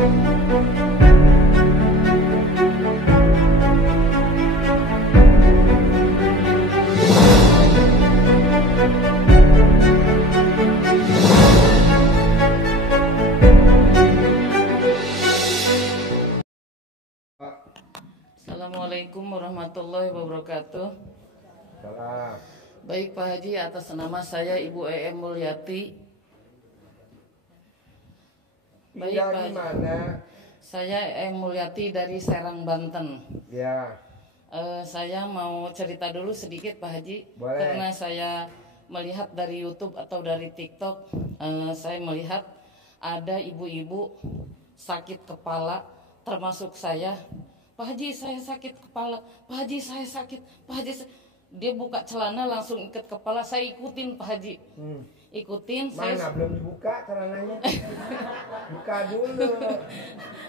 Assalamualaikum warahmatullahi wabarakatuh. Salam. Baik Pak Haji, atas nama saya Ibu EM Mulyati. Baik Pak Dari Haji. mana? Saya EM Mulyati dari Serang, Banten. Ya. Saya mau cerita dulu sedikit Pak Haji. Boleh. Karena saya melihat dari YouTube atau dari TikTok, saya melihat ada ibu-ibu sakit kepala, termasuk saya. Pak Haji, saya sakit kepala. Pak Haji, saya sakit. Pak Haji, dia buka celana langsung ikat kepala. Saya ikutin Pak Haji. Ikutin. Mana belum dibuka celananya? Buka dulu.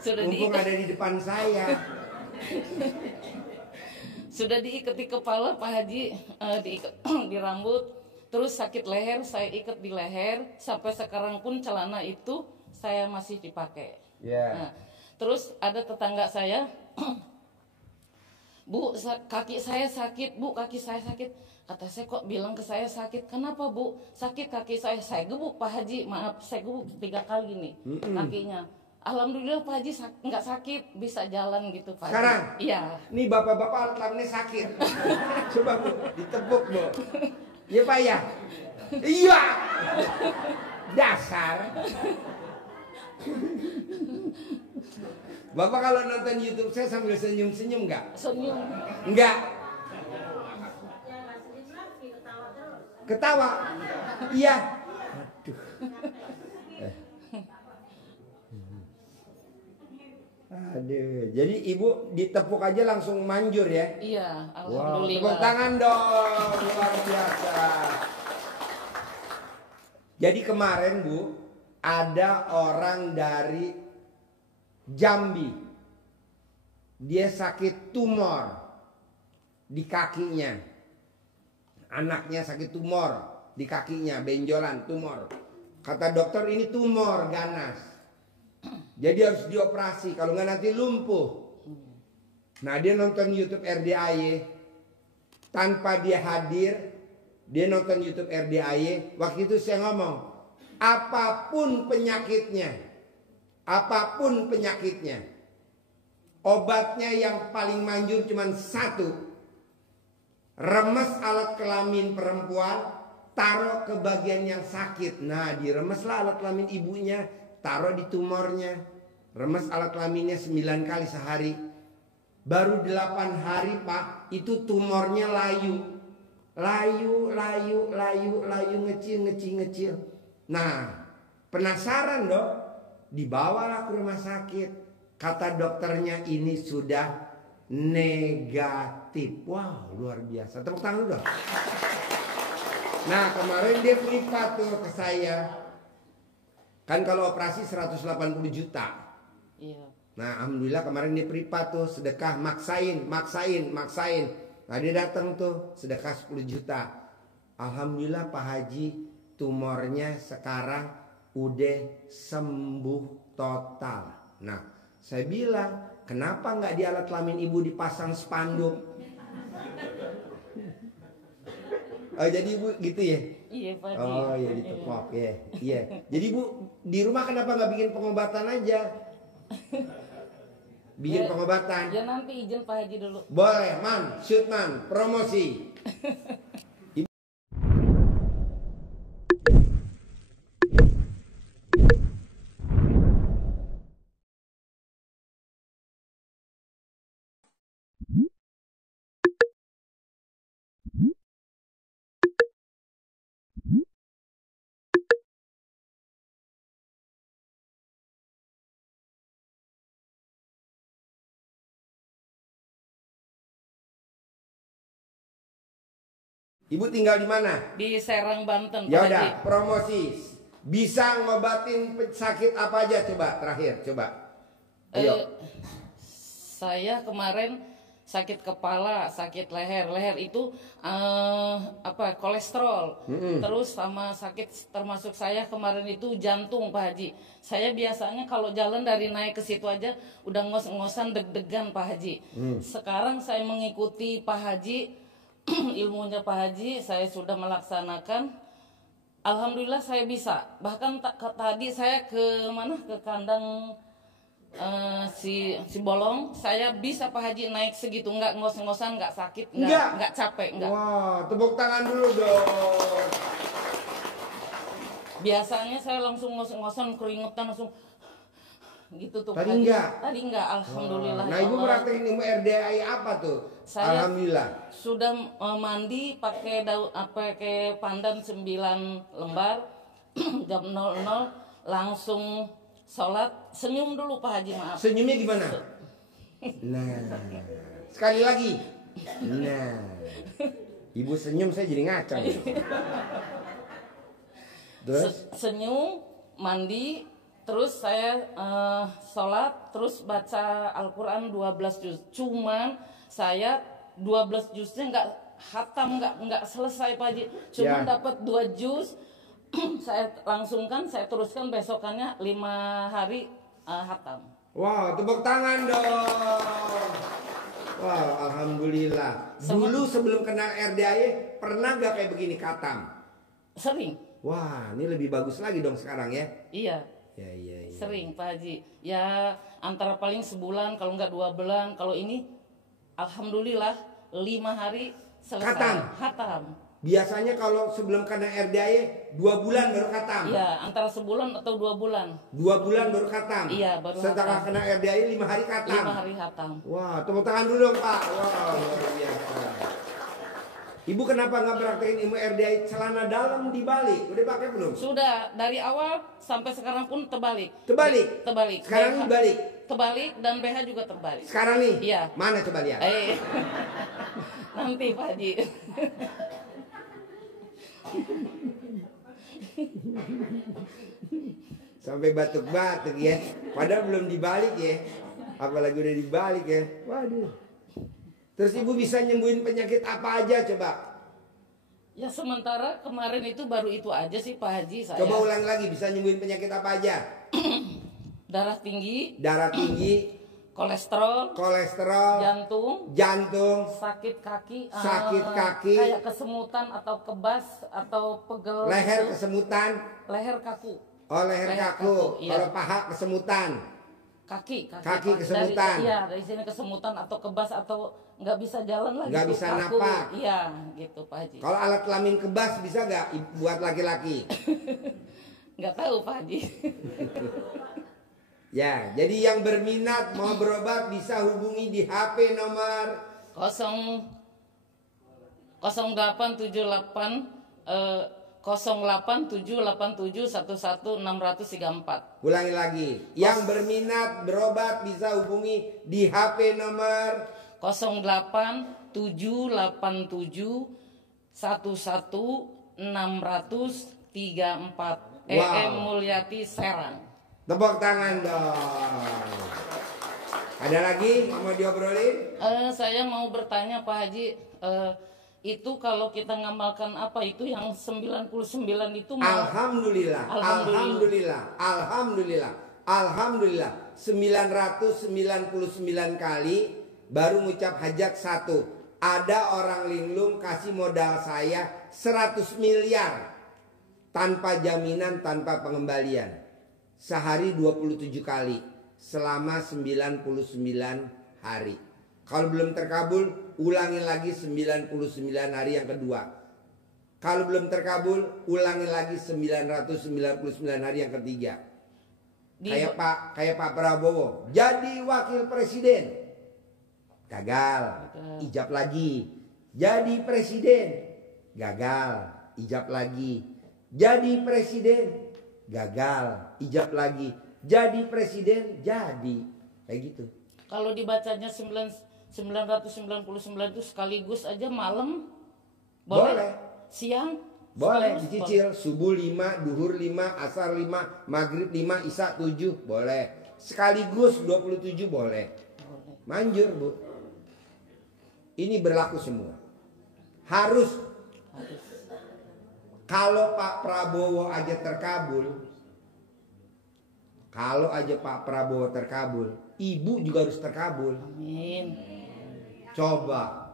Sudah Mumpung diikat. ada di depan saya. Sudah diikat di kepala Pak Haji, diikat di rambut. Terus sakit leher, saya ikat di leher. Sampai sekarang pun celana itu saya masih dipakai. Ya. Nah, terus ada tetangga saya, Bu, kaki saya sakit, Bu, kaki saya sakit. Kata saya, kok bilang ke saya sakit? Kenapa Bu? Sakit kaki saya. Saya gebuk Pak Haji, maaf, saya gebuk 3 kali nih kakinya. Alhamdulillah Pak Haji nggak sakit, bisa jalan gitu Pak Haji. Sekarang? Iya. Nih bapak-bapak alat kelaminnya sakit. Coba Bu, ditepuk Bu. Iya Pak ya? Iya. Dasar. Bapak kalau nonton YouTube saya sambil senyum-senyum nggak? Senyum. Enggak. Ketawa. Iya. Aduh. Aduh. Jadi ibu ditepuk aja langsung manjur ya? Iya, Wow, alhamdulillah. tepuk tangan dong, luar biasa. Jadi kemarin Bu, ada orang dari Jambi, dia sakit tumor di kakinya. Anaknya sakit tumor di kakinya, benjolan tumor. Kata dokter ini tumor ganas. Jadi harus dioperasi, kalau nggak nanti lumpuh. Nah dia nonton YouTube RDAY, tanpa dia hadir, dia nonton YouTube RDAY. Waktu itu saya ngomong, apapun penyakitnya, obatnya yang paling manjur cuma satu. Remes alat kelamin perempuan, taruh ke bagian yang sakit. Nah diremeslah alat kelamin ibunya, taruh di tumornya. Remes alat kelaminnya 9 kali sehari. Baru 8 hari Pak, itu tumornya layu. Layu, ngecil. Nah penasaran dong, dibawalah ke rumah sakit. Kata dokternya ini sudah negatif. Wow, luar biasa. Tepuk tangan dong. Nah kemarin dia privat tuh ke saya. Kan kalau operasi 180 juta. Iya. Nah alhamdulillah kemarin dia privat tuh, sedekah maksain. Nah dia datang tuh sedekah 10 juta. Alhamdulillah Pak Haji, tumornya sekarang udah sembuh total. Nah saya bilang, kenapa nggak di alat kelamin ibu dipasang spanduk? Oh jadi ibu gitu ya? Iya Pak Haji. Oh iya ditepok ya. Iya. Jadi Bu di rumah kenapa nggak bikin pengobatan aja? Bikin pengobatan. Ya nanti izin Pak Haji dulu. Boleh man, shoot man, promosi. Ibu tinggal di mana? Di Serang, Banten. Ya Pak Haji. udah, promosi. Bisa ngobatin sakit apa aja coba terakhir coba. Ayo. Saya kemarin sakit kepala, sakit leher. Leher itu kolesterol. Terus sama sakit termasuk saya kemarin itu jantung Pak Haji. Saya biasanya kalau jalan dari naik ke situ aja udah ngos-ngosan deg-degan Pak Haji. Sekarang saya mengikuti Pak Haji, ilmunya Pak Haji, saya sudah melaksanakan. Alhamdulillah saya bisa. Bahkan tadi saya ke kandang si bolong, saya bisa Pak Haji naik segitu, nggak ngos-ngosan, nggak sakit, nggak capek, nggak. Wah, tepuk tangan dulu dong. Biasanya saya langsung ngos-ngosan, keringetan langsung gitu tuh. Tadi enggak? Tadi enggak, alhamdulillah. Nah, Ibu praktekin ilmu RDAI apa tuh? Saya alhamdulillah. Sudah mandi pakai pandan 9 lembar jam 00 langsung sholat, senyum dulu Pak Haji, maaf. Senyumnya gimana? Nah, sekali lagi. Nah, Ibu senyum saya jadi ngaca. Terus? Senyum, mandi, terus saya sholat, terus baca Al-Quran 12 juz. Cuman saya 12 juznya nggak hatam, nggak selesai Pak Haji. Cuman dapat 2 juz. Saya langsungkan, saya teruskan besokannya 5 hari hatam. Wow, tepuk tangan dong. Wow, alhamdulillah. Dulu sebelum kenal RDAI pernah gak kayak begini katam? Sering. Wah, ini lebih bagus lagi dong sekarang ya? Iya. Ya. Sering Pak Haji. Ya antara paling sebulan, kalau nggak 2 bulan. Kalau ini alhamdulillah 5 hari selesai. Hatam. Biasanya kalau sebelum kena RDAI 2 bulan baru khatam. Iya, antara sebulan atau 2 bulan. 2 bulan baru khatam. Iya, baru setelah khatam. Kena RDAI 5 hari khatam. 5 hari khatam. Wah, tepuk tangan dulu dong Pak. Wah, luar biasa. Ibu kenapa nggak praktekin ilmu RDAI celana dalam dibalik? Udah pakai belum? Sudah, dari awal sampai sekarang pun terbalik. Terbalik? Terbalik. Sekarang dibalik? Terbalik dan BH juga terbalik. Sekarang nih? Iya. Mana coba lihat? Nanti Pak Haji. Sampai batuk-batuk ya. Padahal belum dibalik ya. Apalagi udah dibalik ya. Waduh. Terus Ibu bisa nyembuhin penyakit apa aja coba? Ya sementara kemarin itu baru itu aja sih Pak Haji saya. Coba ulang lagi, bisa nyembuhin penyakit apa aja? Darah tinggi. Darah tinggi. Kolesterol. Jantung. Sakit kaki. Kayak kesemutan atau kebas atau pegel. Leher gitu. Kesemutan. Leher kaku. Oh, leher kaku. Iya. Kalau paha kesemutan. Kaki kesemutan. Dari sini kesemutan atau kebas atau nggak bisa jalan lagi. Nggak bisa napak. Iya, gitu Pak Haji. Kalau alat kelamin kebas bisa nggak buat laki-laki? Nggak tahu Pak Haji. Ya, jadi yang berminat mau berobat bisa hubungi di HP nomor 0878 0878711634. Ulangi lagi. Yang berminat berobat bisa hubungi di HP nomor 0878711634. EM Mulyati Serang. Tepuk tangan dong. Ada lagi yang mau diobrolin? Saya mau bertanya Pak Haji, itu kalau kita ngamalkan apa itu yang 99 itu Alhamdulillah. 999 kali baru ngucap hajat 1. Ada orang linglung kasih modal saya 100 miliar tanpa jaminan, tanpa pengembalian. Sehari 27 kali selama 99 hari. Kalau belum terkabul, ulangi lagi 99 hari yang kedua. Kalau belum terkabul, ulangi lagi 999 hari yang ketiga. Kayak Pak Prabowo, jadi wakil presiden. Gagal, ijab lagi. Jadi presiden. Gagal, ijab lagi. Jadi presiden. Gagal, ijab lagi. Jadi presiden, jadi. Kayak gitu. Kalau dibacanya 999 itu sekaligus aja malam boleh. Siang boleh dicicil. Subuh 5, duhur 5, asar 5, maghrib 5, isya 7 boleh. Sekaligus 27 boleh. Manjur Bu. Ini berlaku semua. Harus. Kalau Pak Prabowo aja terkabul, kalau aja Pak Prabowo terkabul, ibu juga harus terkabul. Amin. Coba,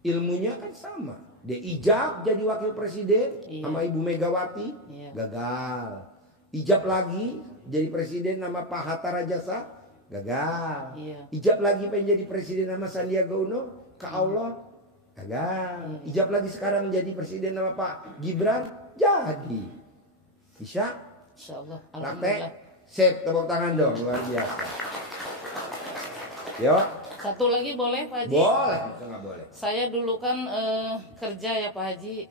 ilmunya kan sama. Dia ijab jadi wakil presiden sama Ibu Megawati, gagal. Ijab lagi jadi presiden nama Pak Hatta Rajasa, gagal. Ijab lagi pengen jadi presiden nama Sandiaga Uno, ke Allah, gagal. Ijab lagi sekarang jadi presiden nama Pak Gibran, jadi. Bisa? Insyaallah. Praktek. Sip, tepuk tangan dong, luar biasa. Yuk. Satu lagi boleh Pak Haji? Boleh, itu nggak boleh. Saya dulu kan kerja ya Pak Haji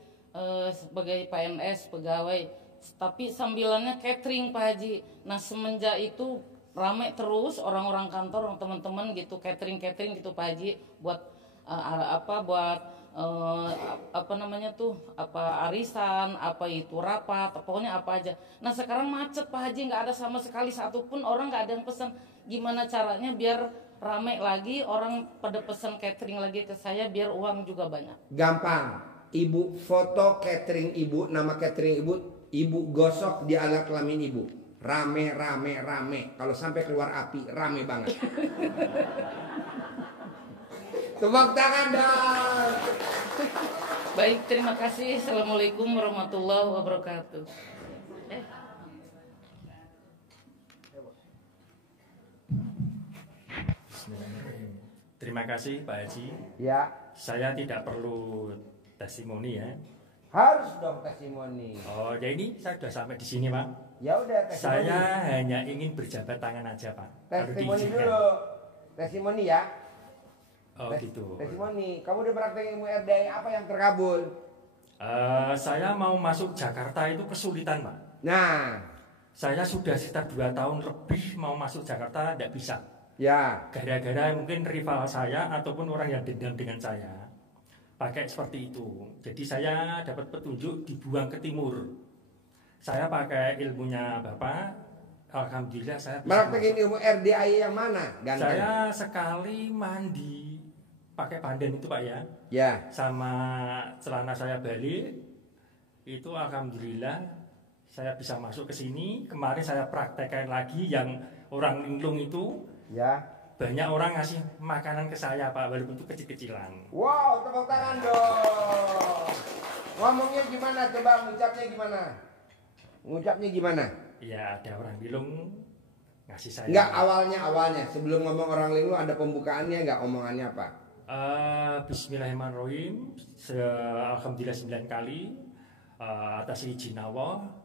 sebagai PNS pegawai, tapi sambilannya catering Pak Haji. Nah semenjak itu rame terus orang-orang kantor, teman-teman gitu catering gitu Pak Haji buat apa namanya tuh, apa arisan, apa itu rapat, pokoknya apa aja. Nah sekarang macet Pak Haji, nggak ada sama sekali satupun orang, nggak ada yang pesan. Gimana caranya biar rame lagi, orang pada pesan catering lagi ke saya biar uang juga banyak? Gampang, ibu foto catering ibu, nama catering ibu gosok di alat kelamin ibu. Rame. Kalau sampai keluar api, rame banget. Tepuk tangan dong. Baik, terima kasih. Assalamualaikum warahmatullahi wabarakatuh. Terima kasih Pak Haji. Ya. Saya tidak perlu testimoni ya. Harus dong testimoni. Oh, ya ini saya sudah sampai di sini Pak. Ya udah testimoni. Saya hanya ingin berjabat tangan aja Pak. Testimoni dulu. Testimoni ya. Oh gitu. Testimoni. Kamu udah praktek ilmu RDI, apa yang terkabul? Saya mau masuk Jakarta itu kesulitan Pak. Nah. Saya sudah sekitar 2 tahun lebih mau masuk Jakarta, tidak bisa. Ya. Gara-gara mungkin rival saya ataupun orang yang dendam dengan saya pakai seperti itu. Jadi saya dapat petunjuk dibuang ke timur. Saya pakai ilmunya Bapak. Alhamdulillah saya bisa praktekin ilmu RDI yang mana? Ganteng. Saya sekali mandi pakai pandan itu Pak ya. Ya. Sama celana saya balik itu alhamdulillah saya bisa masuk ke sini. Kemarin saya praktekkan lagi yang orang linglung itu. Ya. Banyak orang ngasih makanan ke saya Pak, walaupun itu kecil-kecilan. Wow, tepuk tangan dong. Ngomongnya gimana? Coba ngucapnya gimana? Ngucapnya gimana? Ya ada orang linglung ngasih saya. Enggak, awalnya. Sebelum ngomong orang linglung ada pembukaannya enggak, omongannya apa? Bismillahirrahmanirrahim. Alhamdulillah 9 kali atas izin Allah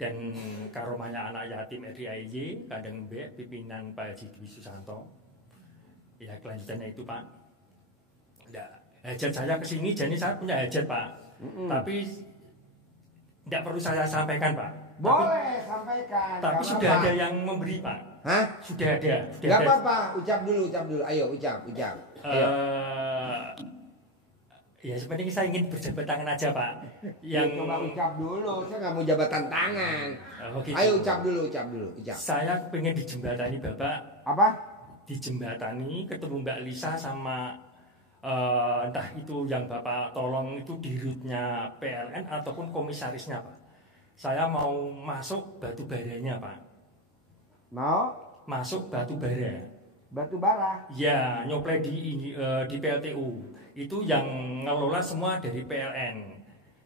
dan karomahnya anak yatim RDIY Kadang Mbek pimpinan Pak Haji Dwi Susanto. Ya kelanjutannya itu Pak. Nah, hajat saya kesini, jadi saya punya hajat Pak. Tapi tidak perlu saya sampaikan Pak. Boleh sampaikan. Tapi sudah ada yang memberi Pak. Hah? Sudah ada. Gak apa-apa, ucap dulu. Ayo ucap. Ayo. Ya sebenarnya saya ingin berjabat tangan aja Pak. Yang coba ucap dulu, saya nggak mau jabatan tangan. Gitu. Ayo ucap dulu. Saya pengen dijembatani Bapak. Apa? Dijembatani ketemu Mbak Lisa sama entah itu yang Bapak tolong itu dirutnya PLN ataupun komisarisnya Pak. Saya mau masuk batu baranya Pak. Mau? Masuk batu bara. Batu bara? Ya, nyoplay di PLTU. Itu yang ngelola semua dari PLN.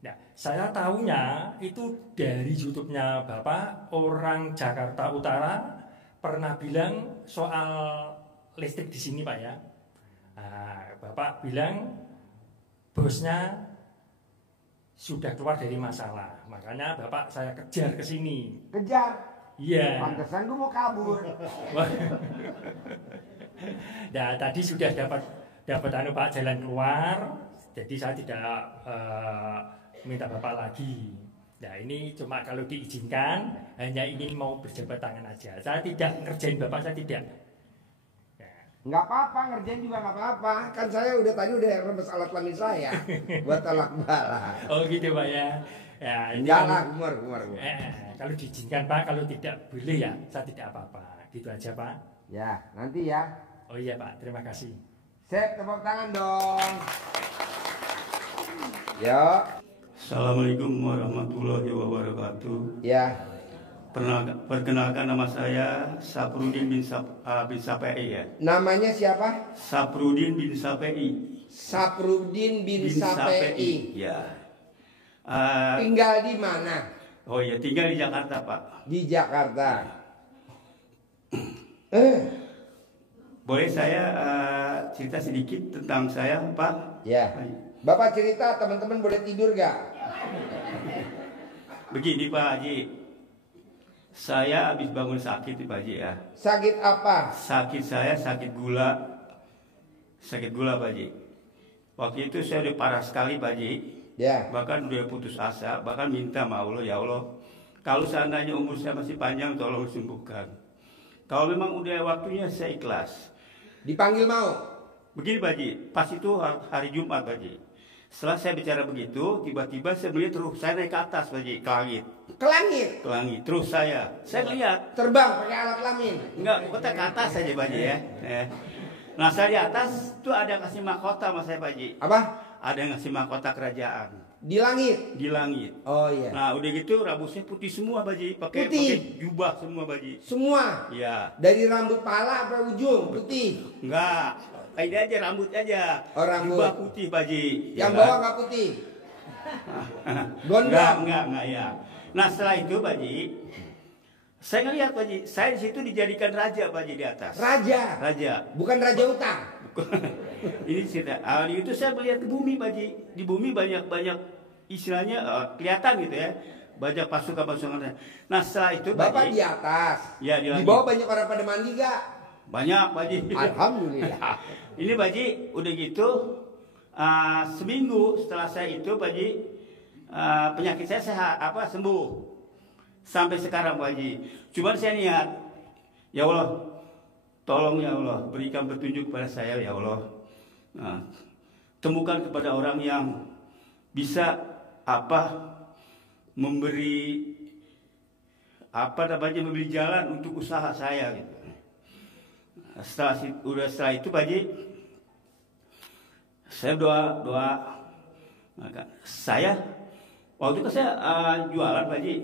Nah, saya tahunya itu dari YouTube-nya Bapak, orang Jakarta Utara pernah bilang soal listrik di sini Pak ya. Nah, Bapak bilang bosnya sudah keluar dari masalah, makanya Bapak saya kejar ke sini. Kejar? Iya. Pantesan gue mau kabur. Nah, tadi sudah dapat Pak jalan keluar, jadi saya tidak minta Bapak lagi. Nah ini cuma kalau diizinkan, hanya ingin mau berjabat tangan aja. Saya tidak ngerjain Bapak, saya tidak. Nggak apa-apa, ngerjain juga nggak apa-apa. Kan saya tadi udah remes alat kelamin saya buat talak bala. Oh gitu Pak ya. Ya ini kan, humor. Kalau diizinkan Pak, kalau tidak boleh ya saya tidak apa-apa. Gitu aja Pak. Ya nanti ya. Oh iya Pak, terima kasih. Sep, tepuk tangan dong. Yo. Assalamualaikum warahmatullahi wabarakatuh. Ya. Perkenalkan nama saya Saprudin bin Sapei ya. Namanya siapa? Saprudin bin Sapei. Saprudin bin Sapei. Ya. Tinggal di mana? Oh ya, tinggal di Jakarta Pak. Di Jakarta. Boleh saya cerita sedikit tentang saya Pak? Ya. Bapak cerita, teman-teman boleh tidur gak? Begini Pak Haji. Saya habis bangun sakit Pak Haji ya. Sakit apa? Sakit saya sakit gula. Sakit gula Pak Haji. Waktu itu saya udah parah sekali Pak Haji. Ya. Bahkan udah putus asa, bahkan minta sama Allah, ya Allah, kalau seandainya umur saya masih panjang, tolong sembuhkan. Kalau memang udah waktunya, saya ikhlas. Dipanggil mau? Begini Pak Haji, pas itu hari Jumat Pak Haji. Setelah saya bicara begitu, tiba-tiba saya melihat terus, saya naik ke atas Pak Haji, ke langit. Ke langit? Ke langit, terus saya lihat. Terbang pakai alat kelamin? Enggak, kita ke atas saja Pak Haji ya. Nah saya di atas, tuh ada kasih mahkota sama saya Pak Haji. Apa? Ada yang ngasih mahkota kerajaan. Di langit? Di langit. Oh iya. Nah udah gitu rambutnya putih semua Baji, pakai jubah semua Baji. Semua? Iya. Dari rambut pala sampai ujung putih? Enggak, ini aja rambut aja. Oh rambut. Jubah putih Baji. Yang Ya, bawah nggak putih? Gondang? Enggak ya. Nah setelah itu Baji, saya ngelihat Baji, saya di situ dijadikan raja Baji di atas. Raja? Raja. Bukan raja utang? Ini cerita. Itu saya melihat di bumi Baji. Di bumi banyak istilahnya kelihatan gitu ya. Banyak pasukan-pasukan. Nah setelah itu Baji. Bapak di atas? Ya, di bawah banyak orang pada mandi gak? Banyak Baji. Alhamdulillah. Ini Baji udah gitu seminggu setelah saya itu Baji penyakit saya sembuh. Sampai sekarang Baji. Cuman saya niat, ya Allah, tolong ya Allah, berikan petunjuk kepada saya ya Allah. Nah, temukan kepada orang yang bisa memberi memberi jalan untuk usaha saya gitu. Setelah itu Pak Haji, saya doa. Maka saya waktu itu saya jualan Pak Haji.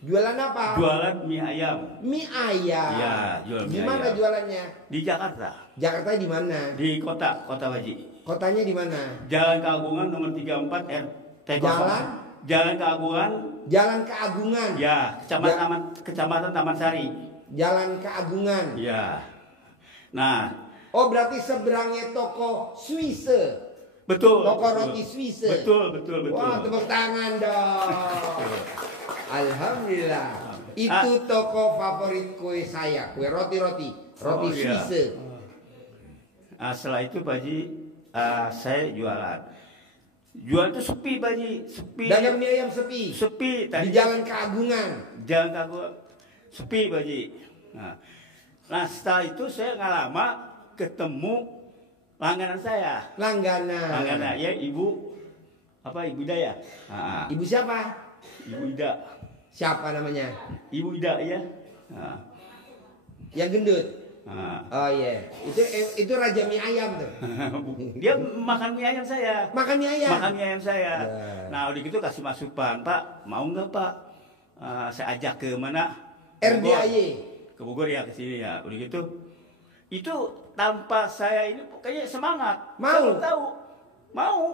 Jualan apa? Jualan mie ayam. Mie ayam. Iya, jual mie ayam. Di mana jualannya? Di Jakarta. Jakarta di mana? Di kota Haji. Kotanya di mana? Jalan Keagungan nomor 34 RT. Jalan Keagungan. Jalan Keagungan. Ya, Kecamatan Taman Sari. Jalan Keagungan. Ya. Nah, oh berarti seberangnya toko Swiss. Betul. Toko roti Swiss. Betul. Wah, tepuk tangan dong. Alhamdulillah. Itu toko favorit kue saya, kue roti Swiss. Nah, setelah itu Pak Haji, saya jualan. Jualan itu sepi Pak Haji, sepi. Dagang mie ayam sepi. Sepi. Di Jalan Keagungan. Jalan Keagungan sepi Pak Haji. Nah, setelah itu saya nggak lama ketemu langganan saya. Langganan ya Ibu Ida ya. Ibu siapa? Ibu Ida. Siapa namanya? Ibu Ida ya. Yang gendut. Oh iya, itu raja mie ayam tuh. Dia makan mie ayam saya. Makan mie ayam saya. Yeah. Nah udah gitu kasih masukan, Pak, mau nggak Pak? Saya ajak ke mana? RDAY. Ke Bogor ya, ke sini ya. Udah gitu, itu tanpa saya ini kayaknya semangat. Saya belum tahu. Mau.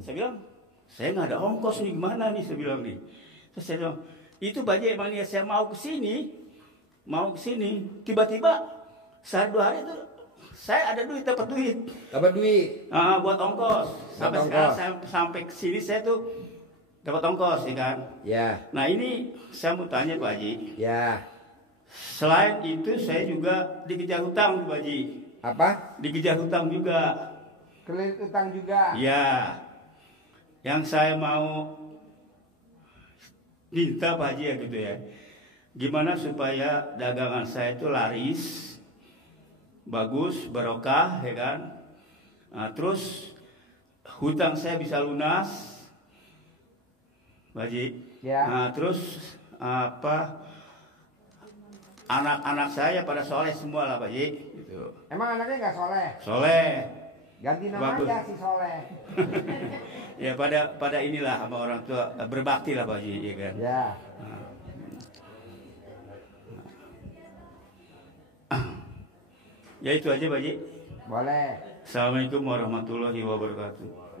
Saya bilang, saya nggak ada ongkos nih, gimana nih? Saya bilang nih. Terus saya bilang, itu banyak emang nih saya mau ke sini. Tiba-tiba sehari 2 hari itu saya ada duit, dapat duit. Buat ongkos. Sampai ke sini saya tuh dapat ongkos, ya kan? Ya. Nah ini saya mau tanya Pak Haji. Ya. Selain itu saya juga dikejar hutang Pak Haji. Apa? Dikejar hutang juga. Kelilit hutang juga. Ya. Yang saya mau minta Pak Haji ya gitu ya. Gimana supaya dagangan saya itu laris, bagus, barokah, ya kan? Nah, terus hutang saya bisa lunas, Pak Haji. Ya. Nah, terus anak-anak saya pada soleh semua lah Pak Haji. Gitu. Emang anaknya nggak soleh? Soleh. Ganti nama Bagus. aja si Soleh. Ya pada inilah sama orang tua berbakti lah Pak Haji, ya kan. Ya. Ya itu aja Pak Haji. Boleh. Assalamualaikum warahmatullahi wabarakatuh.